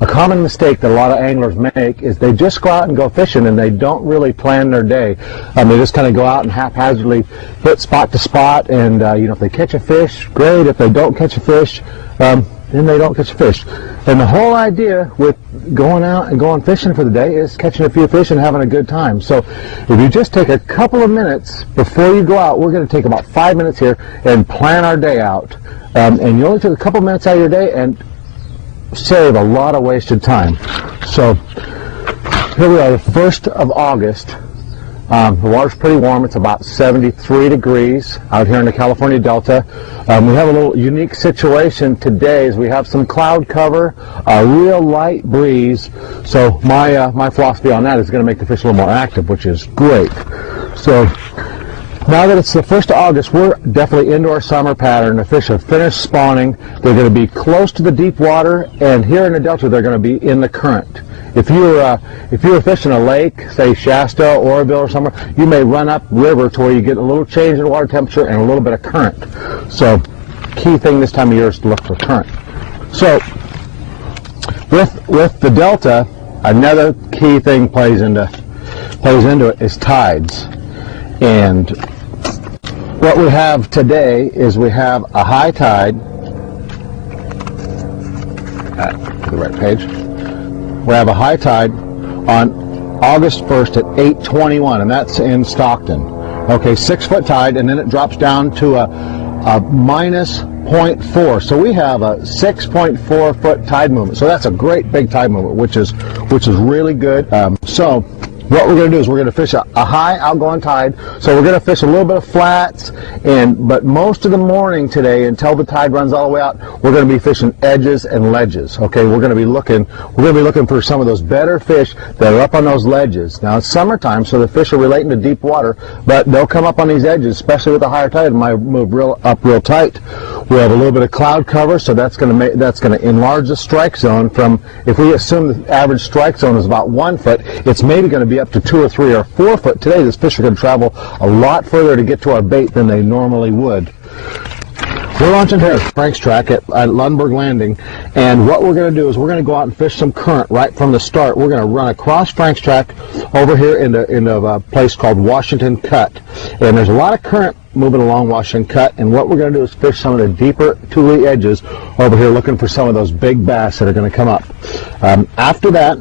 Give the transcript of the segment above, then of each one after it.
A common mistake that a lot of anglers make is they just go out and go fishing and they don't really plan their day. They just kind of go out and haphazardly hit spot to spot, and if they catch a fish, great. If they don't catch a fish, then they don't catch a fish. And the whole idea with going out and going fishing for the day is catching a few fish and having a good time. So if you just take a couple of minutes before you go out, we're going to take about 5 minutes here and plan our day out. And you only took a couple minutes out of your day and save a lot of wasted time. So here we are, the 1st of August. The water's pretty warm. It's about 73 degrees out here in the California Delta. We have a little unique situation today as we have some cloud cover, a real light breeze. So my philosophy on that is going to make the fish a little more active, which is great. So now that it's the 1st of August, we're definitely into our summer pattern. The fish have finished spawning. They're going to be close to the deep water, and here in the Delta, they're going to be in the current. If you were fishing a lake, say Shasta, Oroville, or somewhere, you may run up river to where you get a little change in water temperature and a little bit of current. So, key thing this time of year is to look for current. So, with the Delta, another key thing plays into it is tides. And what we have today is we have a high tide. To the right page. We have a high tide on August 1st at 8:21, and that's in Stockton. Okay, 6-foot tide, and then it drops down to a minus 0.4. So we have a 6.4 foot tide movement. So that's a great big tide movement, which is really good. So what we're going to do is we're going to fish a high outgoing tide. So we're going to fish a little bit of flats, but most of the morning today, until the tide runs all the way out, we're going to be fishing edges and ledges. Okay, we're going to be looking for some of those better fish that are up on those ledges. Now it's summertime, so the fish are relating to deep water, but they'll come up on these edges, especially with the higher tide. It might move up real tight. We have a little bit of cloud cover, so that's going to enlarge the strike zone from, if we assume the average strike zone is about 1 foot, it's maybe going to be up to 2 or 3 or 4 foot. Today, these fish are going to travel a lot further to get to our bait than they normally would. We're launching here at Frank's Track at Lundberg Landing, and what we're going to do is we're going to go out and fish some current right from the start. We're going to run across Frank's Track over here in a place called Washington Cut, and there's a lot of current moving along Washington Cut, and what we're going to do is fish some of the deeper tule edges over here, looking for some of those big bass that are going to come up. After that,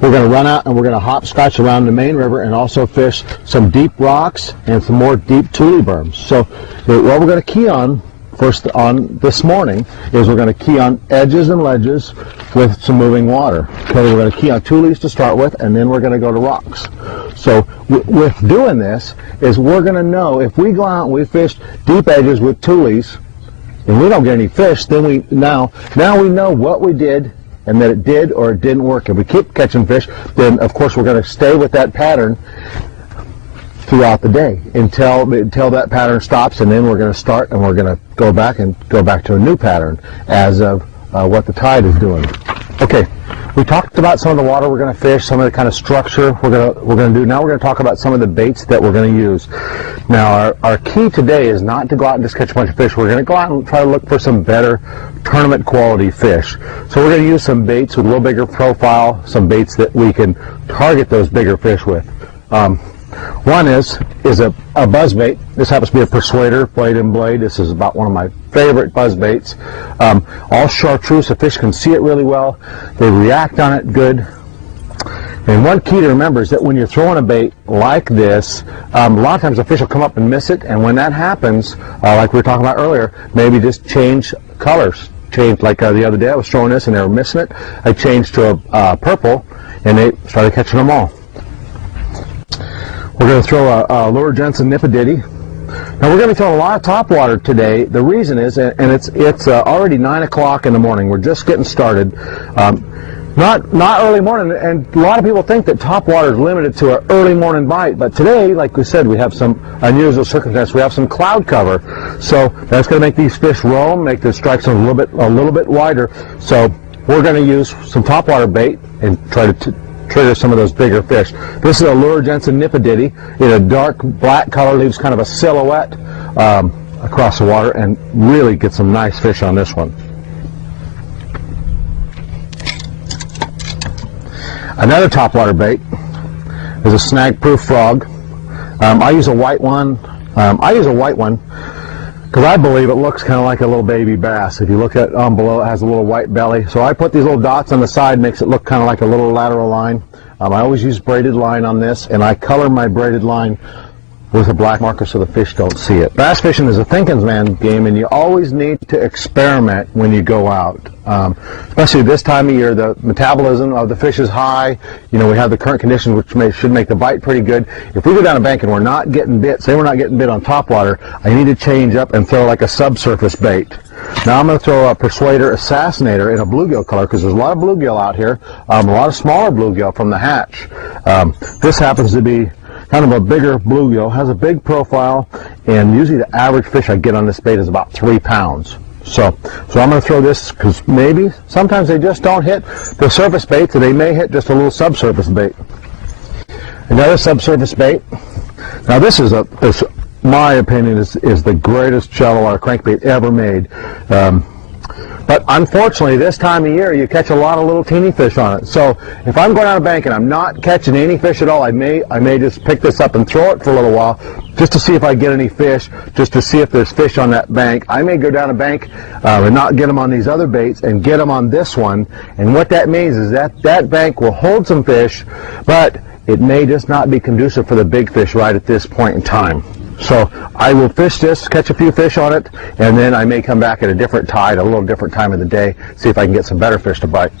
we're going to run out and we're going to hopscotch around the main river and also fish some deep rocks and some more deep tule berms. So what we're going to key on first on this morning is we're going to key on edges and ledges with some moving water. Okay, we're going to key on tules to start with, and then we're going to go to rocks. So with doing this is we're going to know if we go out and we fish deep edges with tules and we don't get any fish, then we now we know what we did and that it did or it didn't work. If we keep catching fish, then of course we're going to stay with that pattern throughout the day until that pattern stops, and then we're going to start and we're going to go back to a new pattern as of what the tide is doing. Okay, we talked about some of the water we're going to fish, some of the kind of structure we're going to do. Now we're going to talk about some of the baits that we're going to use. Now our key today is not to go out and just catch a bunch of fish. We're going to go out and try to look for some better tournament quality fish. So we're going to use some baits with a little bigger profile, some baits that we can target those bigger fish with. One is a buzz bait. This happens to be a Persuader blade and blade. This is about one of my favorite buzz baits. All chartreuse, the fish can see it really well. They react on it good. And one key to remember is that when you're throwing a bait like this, a lot of times the fish will come up and miss it, and when that happens, like we were talking about earlier, maybe just change colors. Change, like the other day I was throwing this and they were missing it. I changed to a purple, and they started catching them all. We're going to throw a Lure Jensen Nipidity. Now we're going to be throwing a lot of topwater today. The reason is, and it's already 9 o'clock in the morning. We're just getting started. Not early morning, and a lot of people think that topwater is limited to an early morning bite. But today, like we said, we have some unusual circumstances. We have some cloud cover, so that's going to make these fish roam, make the strike zone a little bit wider. So we're going to use some topwater bait and try to trigger some of those bigger fish. This is a Lure Jensen Nipidity in a dark black color, leaves kind of a silhouette across the water, and really get some nice fish on this one. Another topwater bait is a snag-proof frog. I use a white one. Because I believe it looks kind of like a little baby bass. If you look at below, it has a little white belly. So I put these little dots on the side, makes it look kind of like a little lateral line. I always use braided line on this, and I color my braided line with a black marker so the fish don't see it. Bass fishing is a thinking man's game, and you always need to experiment when you go out. Especially this time of year, the metabolism of the fish is high. You know, we have the current conditions, which should make the bite pretty good. If we go down a bank and we're not getting bit, say we're not getting bit on topwater, I need to change up and throw like a subsurface bait. Now I'm going to throw a Persuader Assassinator in a bluegill color, because there's a lot of bluegill out here, a lot of smaller bluegill from the hatch. This happens to be kind of a bigger bluegill, has a big profile, and usually the average fish I get on this bait is about 3 pounds. So I'm going to throw this, because maybe sometimes they just don't hit the surface baits, and they may hit just a little subsurface bait. Another subsurface bait. Now this is my opinion is the greatest shallow water crankbait ever made. But unfortunately, this time of year, you catch a lot of little teeny fish on it. So if I'm going on a bank and I'm not catching any fish at all, I may just pick this up and throw it for a little while, just to see if I get any fish, just to see if there's fish on that bank. I may go down a bank and not get them on these other baits and get them on this one. And what that means is that bank will hold some fish, but it may just not be conducive for the big fish right at this point in time. So I will fish this, catch a few fish on it, and then I may come back at a different tide, a little different time of the day, see if I can get some better fish to bite.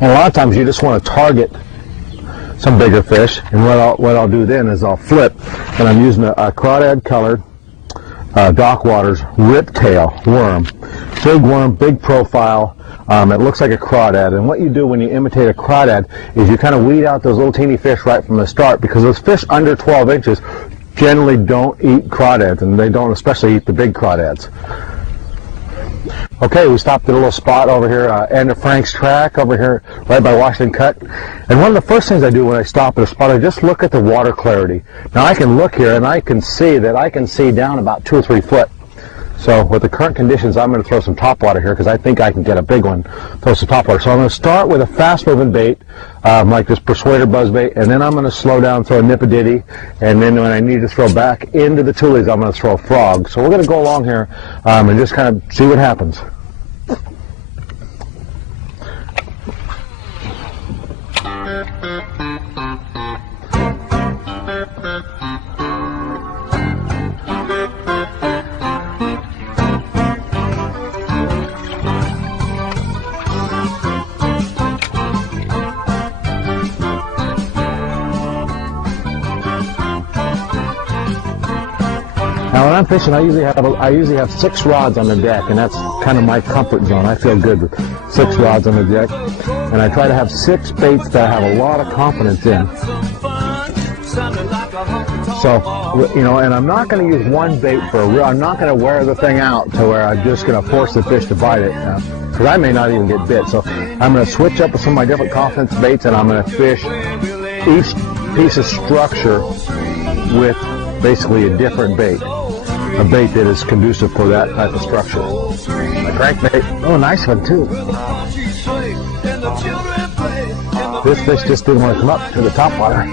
And a lot of times you just want to target some bigger fish, and what I'll do then is I'll flip, and I'm using a crawdad colored Dock Waters riptail worm. Big worm, big profile. It looks like a crawdad, and what you do when you imitate a crawdad is you kind of weed out those little teeny fish right from the start, because those fish under 12 inches generally don't eat crawdads, and they don't especially eat the big crawdads. Okay, we stopped at a little spot over here, end of Frank's Track, over here right by Washington Cut. And one of the first things I do when I stop at a spot, I just look at the water clarity. Now I can look here and I can see down about 2 or 3 foot. So with the current conditions, I'm going to throw some topwater here, because I think I can get a big one, throw some topwater. So I'm going to start with a fast-moving bait, like this Persuader buzzbait, and then I'm going to slow down, throw a nipididdy, and then when I need to throw back into the tulies, I'm going to throw a frog. So we're going to go along here and just kind of see what happens. Now when I'm fishing, I usually have 6 rods on the deck, and that's kind of my comfort zone. I feel good with 6 rods on the deck, and I try to have 6 baits that I have a lot of confidence in. So, you know, and I'm not going to use one bait for a real. I'm not going to wear the thing out to where I'm just going to force the fish to bite it, because I may not even get bit. So I'm going to switch up with some of my different confidence baits, and I'm going to fish each piece of structure with basically a different bait. A bait that is conducive for that type of structure. My crankbait. Oh, nice one too. This fish just didn't want to come up to the top water.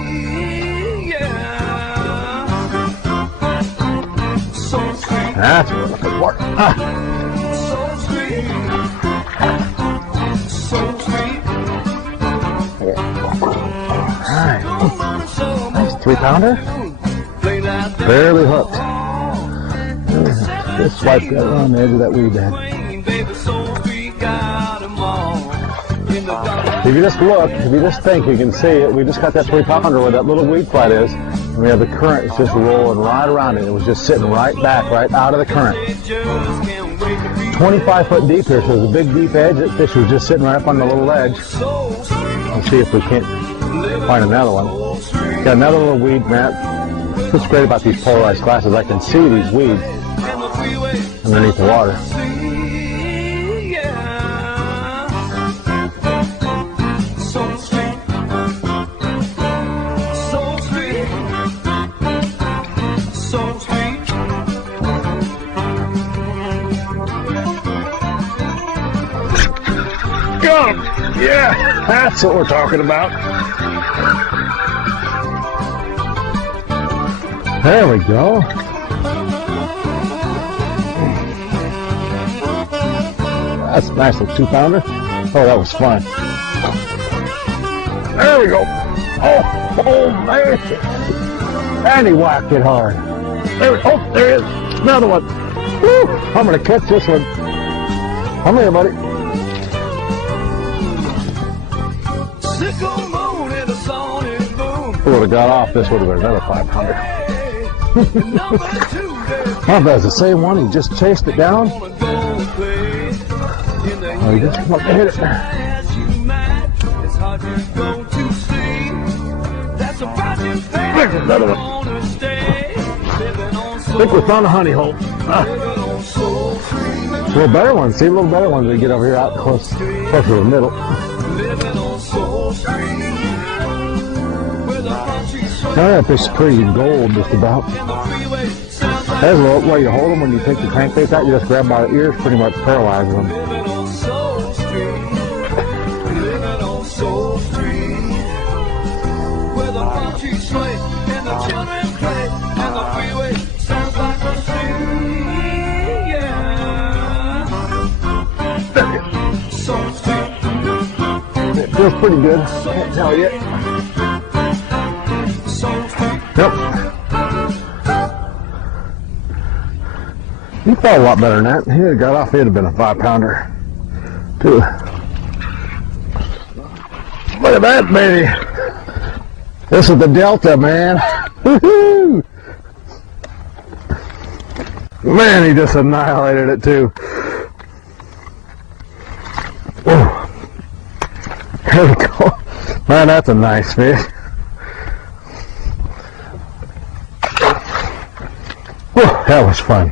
That's what we're looking for. Alright. Nice 3-pounder. Barely hooked. Just swipe right around the edge of that weed bed. If you just look, if you just think, you can see it. We just got that 3-pounder where that little weed flat is, and we have the current. It's just rolling right around it. It was just sitting right back, right out of the current. 25 foot deep here, so there's a big deep edge. That fish was just sitting right up on the little ledge. Let's see if we can't find another one. Got another little weed mat. What's great about these polarized glasses, I can see these weeds underneath the water. Go! Yeah! That's what we're talking about. There we go. That's a nice little 2-pounder. Oh, that was fun. There we go. Oh man. And he whacked it hard. There he is. Another one. Woo. I'm going to catch this one. Come here, buddy. Would have got off, this would have been another 500. Oh, that's the same one. He just chased it down. Oh, he just wanted to hit it. There's another one. I think we found a honey hole. A little better ones. See, a little better ones. They get over here out closer to the middle. Now that fish is pretty gold, just about. There's a little way you hold them when you take the crankbait out. You just grab by the ears, pretty much paralyzing them. It feels pretty good. Can't tell yet. Yep. He felt a lot better than that. He had got off, it'd have been a 5-pounder too. Look at that baby. This is the Delta, man. Woohoo! Man, he just annihilated it too. Whoa. There we go. Man, that's a nice fish. Whew, that was fun.